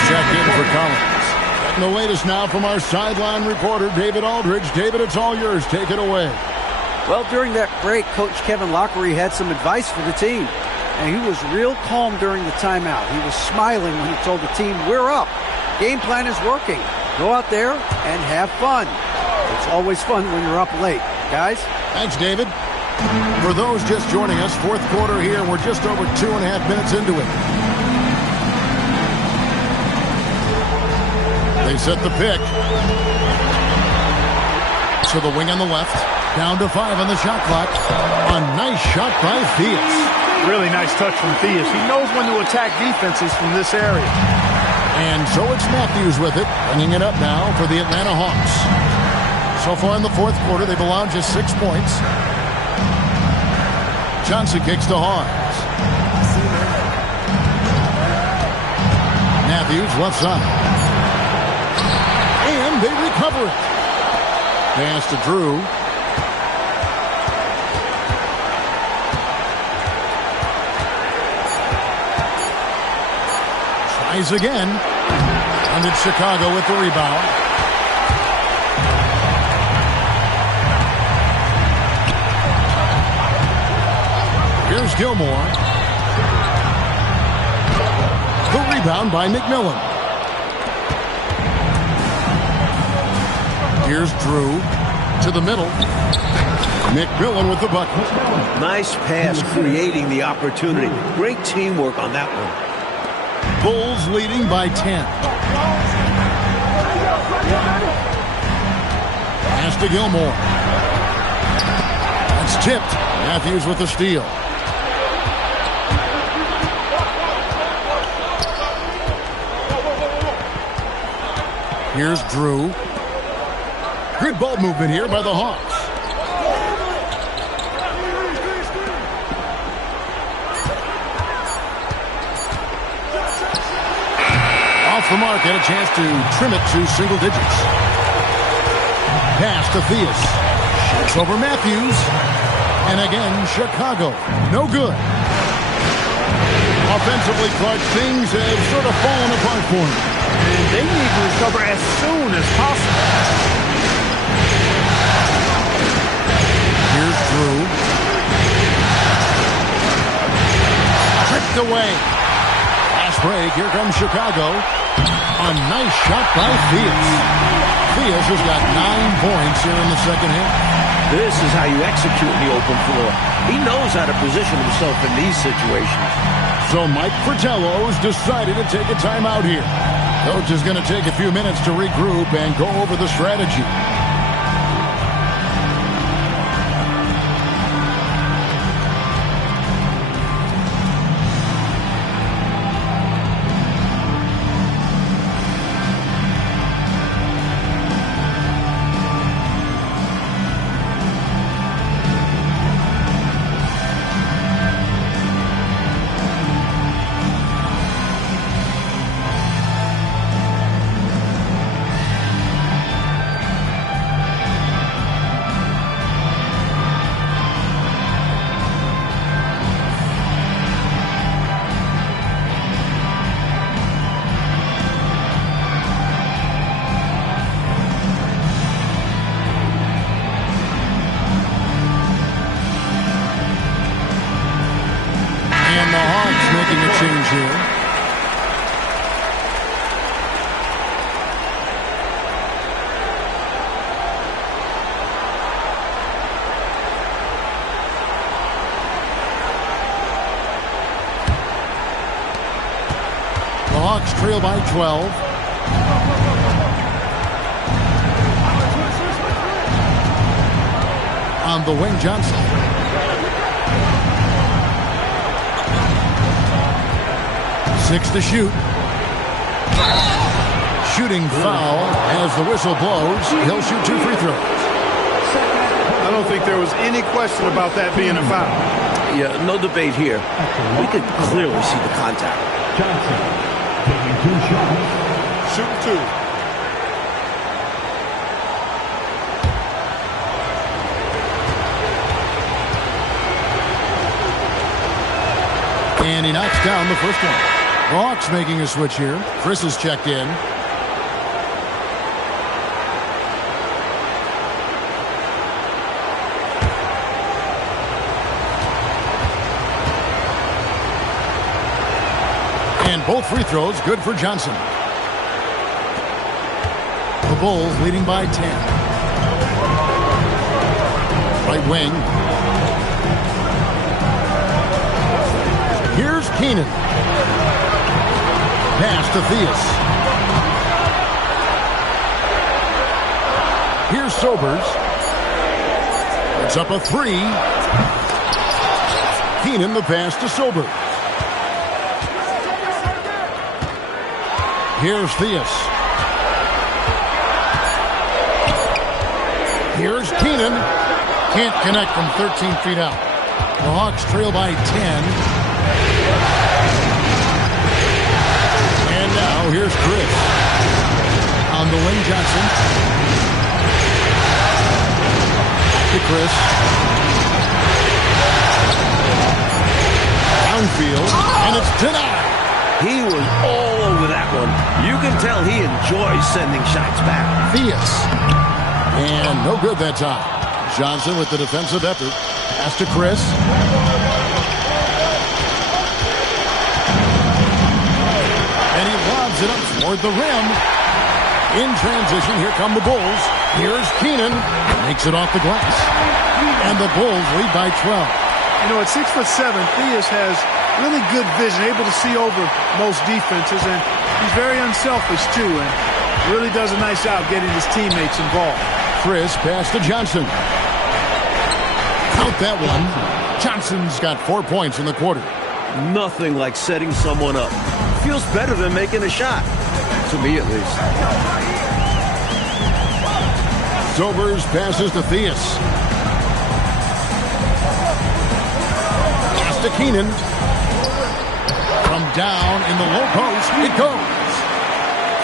Checked in for Collins. And the latest now from our sideline reporter, David Aldridge. David, it's all yours. Take it away. Well, during that break, Coach Kevin Lockery had some advice for the team. And he was real calm during the timeout. He was smiling when he told the team, we're up. Game plan is working. Go out there and have fun. It's always fun when you're up late. Guys? Thanks, David. For those just joining us, fourth quarter here. We're just over 2.5 minutes into it. They set the pick. So the wing on the left. Down to 5 on the shot clock. A nice shot by Theus. Really nice touch from Theus. He knows when to attack defenses from this area. And so it's Matthews with it. Bringing it up now for the Atlanta Hawks. So far in the fourth quarter, they've allowed just 6 points. Johnson kicks to Hawes. Matthews left side. And they recover it. Pass to Drew. Tries again. And it's Chicago with the rebound. Gilmore. The rebound by McMillan. Here's Drew to the middle. McMillan with the bucket. Nice pass, creating the opportunity. Great teamwork on that one. Bulls leading by 10. Pass to Gilmore. That's tipped. Matthews with the steal. Here's Drew. Good ball movement here by the Hawks. Off the mark, and a chance to trim it to single digits. Pass to Theus. Shoots over Matthews. And again, Chicago. No good. Offensively, Clark, things have sort of fallen apart for him. And they need to recover as soon as possible. Here's Drew. Tripped away. Fast break. Here comes Chicago. A nice shot by Theus. Theus has got 9 points here in the second half. This is how you execute in the open floor. He knows how to position himself in these situations. So Mike Fratello's decided to take a timeout here. Coach is going to take a few minutes to regroup and go over the strategy. Making a change here. The Hawks trail by 12. On the wing, Johnson. Six to shoot. Shooting foul as the whistle blows. He'll shoot 2 free throws. I don't think there was any question about that being a foul. Yeah, no debate here. We could clearly see the contact. Johnson taking 2 shots. Shoot 2. And he knocks down the first one. The Hawks making a switch here. Chris is checked in. And both free throws good for Johnson. The Bulls leading by 10. Right wing. Here's Keenan. Pass to Theus. Here's Sobers. It's up a 3. Keenan the pass to Sobers. Here's Theus. Here's Keenan. Can't connect from 13 feet out. The Hawks trail by 10. Now here's Chris. On the wing, Johnson. To Chris. Downfield. And it's denied. He was all over that one. You can tell he enjoys sending shots back. Theus. And no good that time. Johnson with the defensive effort. Pass to Chris. Drives it up toward the rim. In transition, here come the Bulls. Here's Keenan. Makes it off the glass. And the Bulls lead by 12. You know, at 6'7", Theus has really good vision, able to see over most defenses, and he's very unselfish too, and really does a nice job getting his teammates involved. Chris pass to Johnson. Count that one. Johnson's got 4 points in the quarter. Nothing like setting someone up. Feels better than making a shot. To me, at least. Sobers passes to Theus. Pass to Keenan. From down in the low post, it goes.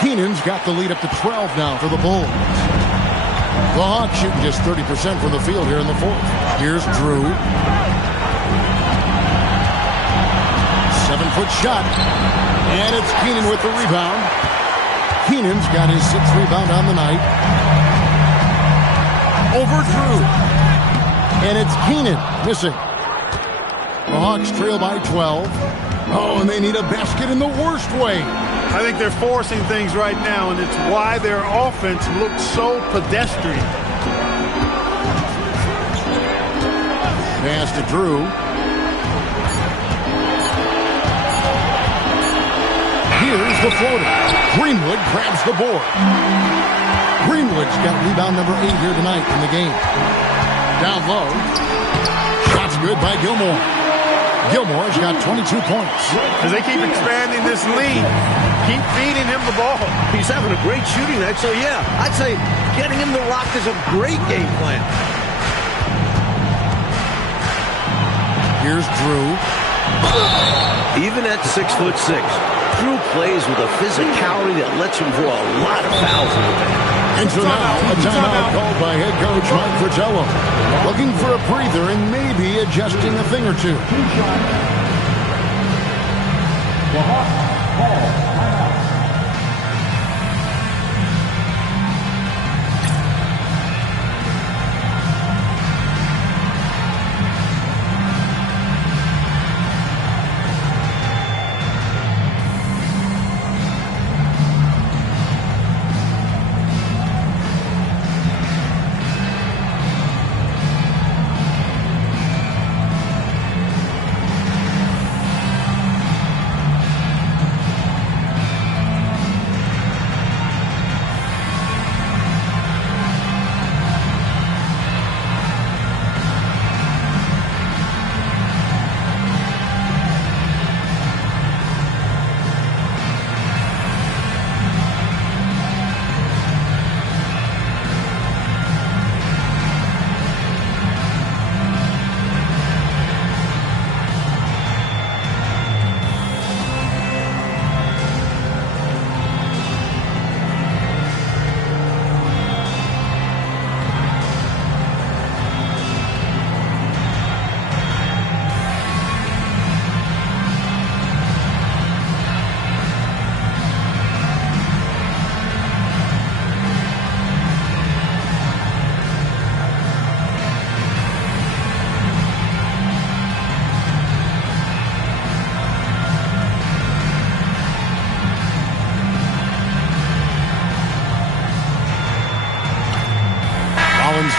Keenan's got the lead up to 12 now for the Bulls. The Hawks shooting just 30% from the field here in the fourth. Here's Drew. 7-foot shot. And it's Keenan with the rebound. Keenan's got his 6th rebound on the night. Over Drew. And it's Keenan missing. The Hawks trail by 12. Oh, and they need a basket in the worst way. I think they're forcing things right now, and it's why their offense looks so pedestrian. Pass to Drew. Here's the floater. Greenwood grabs the board. Greenwood's got rebound number 8 here tonight in the game. Down low. Shot's good by Gilmore. Gilmore's got 22 points. As they keep expanding this lead, keep feeding him the ball. He's having a great shooting night, so yeah, I'd say getting him the rock is a great game plan. Here's Drew. Even at 6'6", Drew plays with a physicality that lets him draw a lot of fouls in the paint. And so now, a timeout called by head coach Mike Fratello. Looking for a breather and maybe adjusting a thing or two. The Hawks call timeout.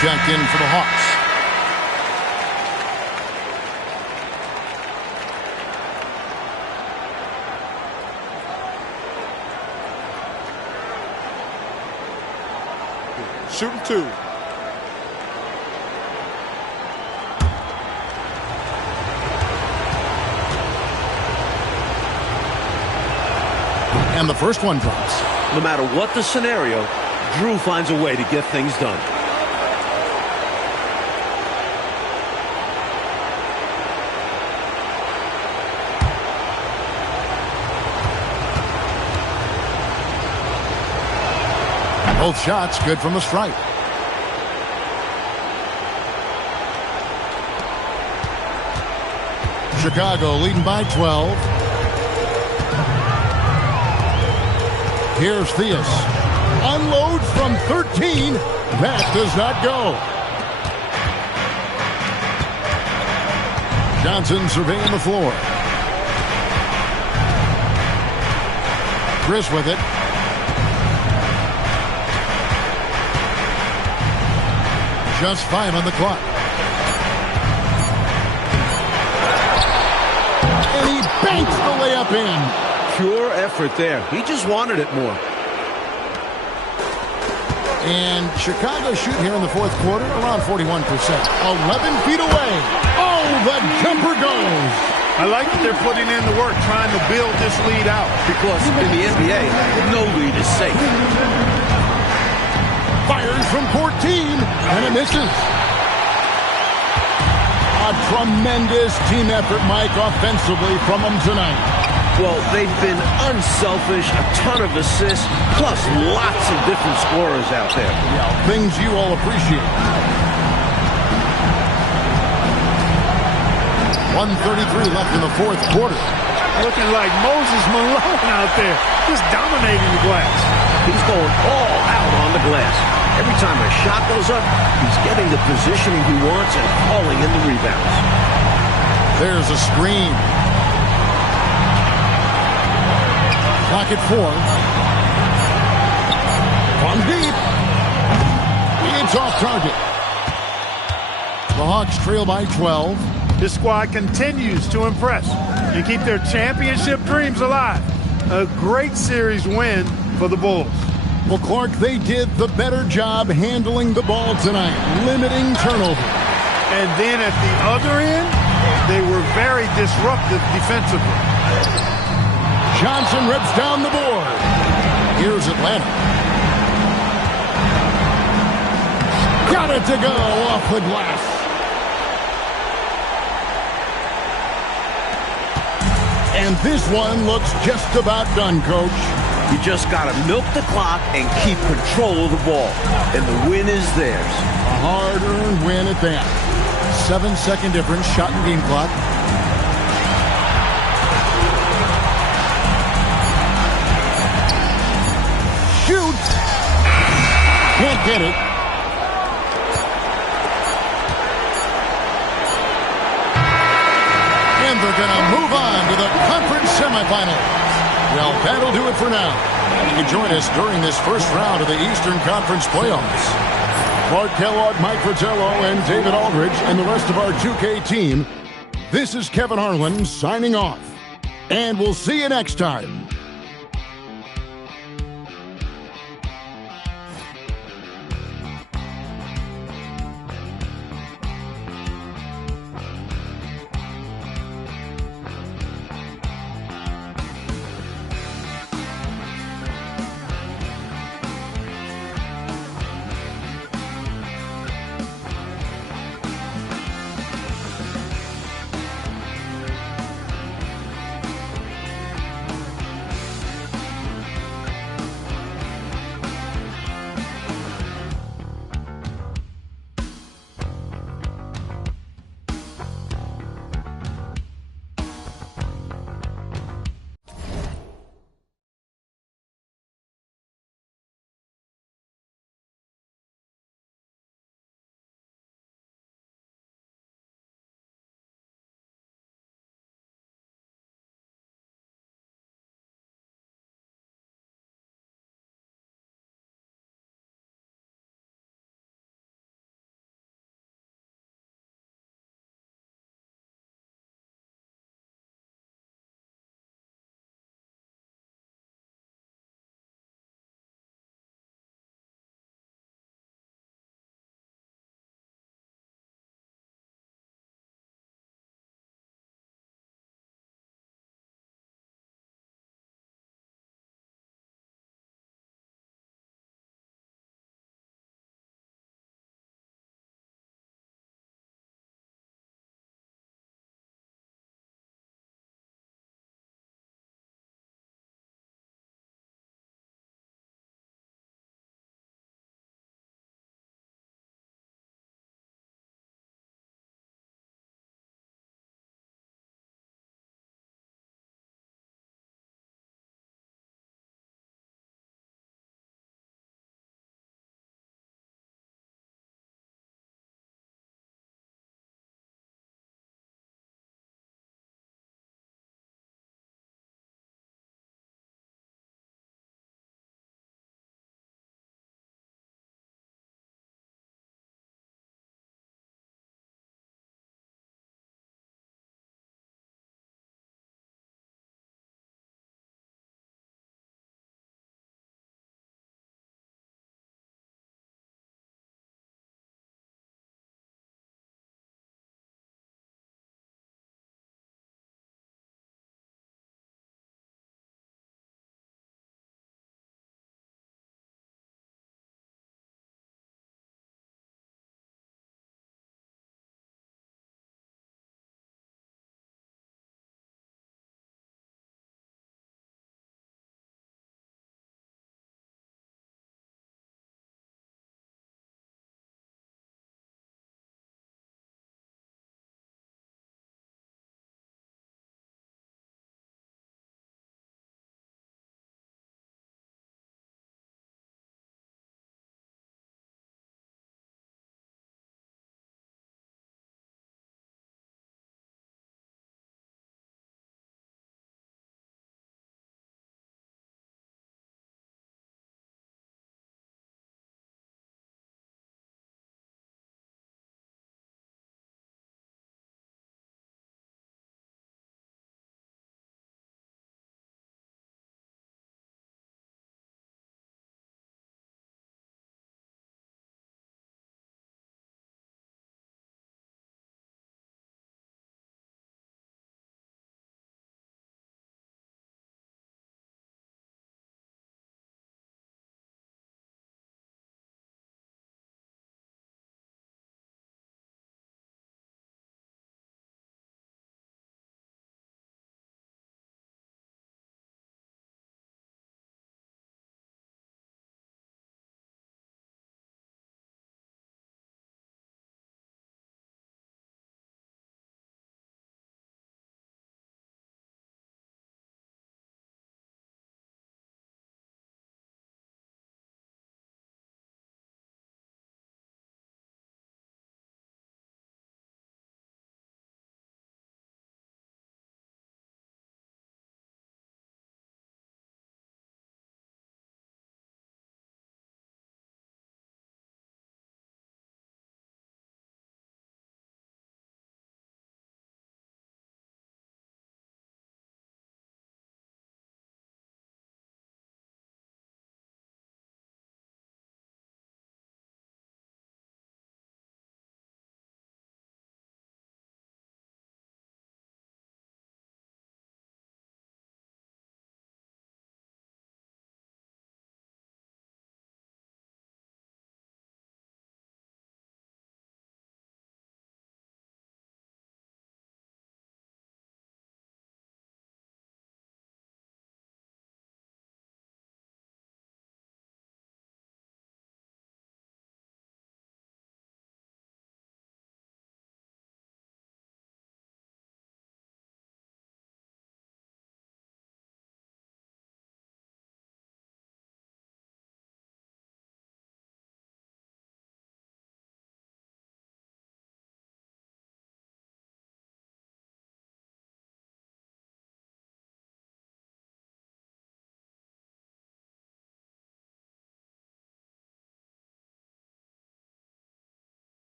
Checked in for the Hawks. Shooting 2. And the first one drops. No matter what the scenario, Drew finds a way to get things done. Both shots good from the stripe. Chicago leading by 12. Here's Theus. Unloads from 13. That does not go. Johnson surveying the floor. Chris with it. Just 5 on the clock. And he banks the layup in. Pure effort there. He just wanted it more. And Chicago shoot here in the fourth quarter around 41%. 11 feet away. Oh, the jumper goes. I like that they're putting in the work trying to build this lead out. Because in the NBA, no lead is safe. Fires from 14, and it misses. A tremendous team effort, Mike, offensively from them tonight. Well, they've been unselfish, a ton of assists, plus lots of different scorers out there. Yeah, things you all appreciate. 1:33 left in the fourth quarter. Looking like Moses Malone out there, just dominating the glass. He's going all out on the glass. Every time a shot goes up, he's getting the positioning he wants and hauling in the rebounds. There's a screen. Clock at 4. From deep. It's off target. The Hawks trail by 12. This squad continues to impress and keep their championship dreams alive. A great series win for the Bulls. Well, Clark, they did the better job handling the ball tonight, limiting turnover. And then at the other end, they were very disruptive defensively. Johnson rips down the board. Here's Atlanta. Got it to go off the glass. And this one looks just about done, Coach. You just got to milk the clock and keep control of the ball. And the win is theirs. A hard-earned win at that. 7-second difference, shot and game clock. Shoot! Can't get it. And they're going to move on to the conference semifinals. Well, that'll do it for now. You can join us during this first round of the Eastern Conference playoffs. Clark Kellogg, Mike Fratello, and David Aldridge, and the rest of our 2K team. This is Kevin Harlan signing off. And we'll see you next time